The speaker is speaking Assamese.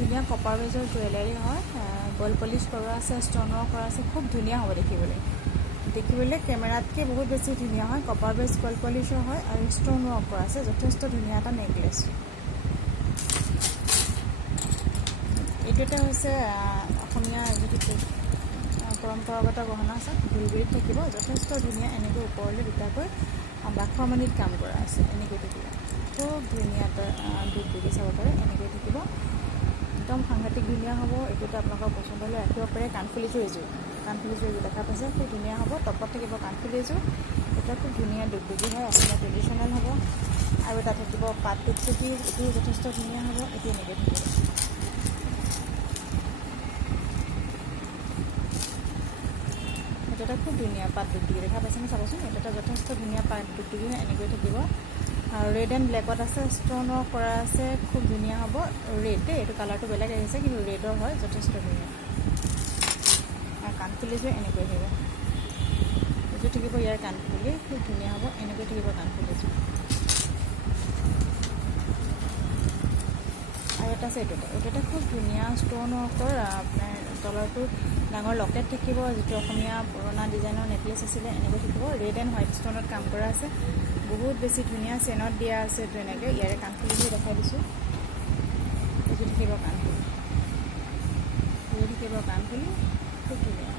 ধুনীয়া কপাৰ বেজৰ জুৱেলাৰী হয়, গ'ল্ড পলিচ কৰা আছে, ষ্ট'ন ৱৰ্ক কৰা আছে, খুব ধুনীয়া হ'ব দেখিবলৈ কেমেৰাতকৈ বহুত বেছি ধুনীয়া হয়। কপাৰ বেজ গ'ল্ড পলিচৰ হয় আৰু ষ্ট'ন ৱৰ্ক কৰা আছে, যথেষ্ট ধুনীয়া এটা নেকলেছ। এইটো এটা হৈছে অসমীয়া যিটো পৰম্পৰাগত গহনা আছে, ঢোলবিৰিত থাকিব, যথেষ্ট ধুনীয়া। এনেকৈ ওপৰলৈ দুটাকৈ বাখৰমণিত কাম কৰা আছে, এনেকৈ থাকিব, খুব ধুনীয়া এটা দুগদুগী চাব পাৰে, এনেকৈ থাকিব, একদম সাংঘাতিক ধুনীয়া হ'ব। এইটোতো আপোনালোকৰ পচন্দ হ'লে ৰাখিব পাৰে। কাণফুলিযোৰ এযোৰ দেখা পাইছে, খুব ধুনীয়া হ'ব। টপত থাকিব কাণফুলি এযোৰ, এটা খুব ধুনীয়া দুগদুগী হয়, অসমীয়া ট্ৰেডিশ্যনেল হ'ব। আৰু এটা থাকিব পাট টুকটুকি, এইটোও যথেষ্ট ধুনীয়া হ'ব। এইটো এনেকৈ থাকিব, এটা খুব ধুনীয়া পাট দুগদুগী দেখা পাইছেনে, চাবচোন। এটা যথেষ্ট ধুনীয়া পাট দুগদুগী হয়, এনেকৈ থাকিব। আৰু ৰেড এণ্ড ব্লেকত আছে, ষ্ট'ন ৱৰ্ক কৰা আছে, খুব ধুনীয়া হ'ব। ৰেড দেই, এইটো কালাৰটো বেলেগ আহিছে, কিন্তু ৰেডৰ হয়, যথেষ্ট ধুনীয়া। আৰু কাণফুলিযোৰ এনেকৈ থাকিব, এইযোৰ থাকিব ইয়াৰ কাণফুলি, খুব ধুনীয়া হ'ব। এনেকৈ থাকিব কাণফুলিযোৰ। আৰু এটা আছে, এইটো খুব ধুনীয়া ষ্ট'ন ৱৰ্কৰ, আপোনাৰ তলৰটো ডাঙৰ লকেট থাকিব, যিটো অসমীয়া পুৰণা ডিজাইনৰ নেকলেছ আছিলে, এনেকৈ থাকিব। ৰেড এণ্ড হোৱাইট ষ্ট'নত কাম কৰা আছে, বহুত বেছি ধুনীয়া। চেনত দিয়া আছে, এইটো এনেকৈ। ইয়াৰে কাণফুলিযোৰ দেখাই দিছোঁ, এইযোৰ থাকিব কাণফুলি, খুব ধুনীয়া।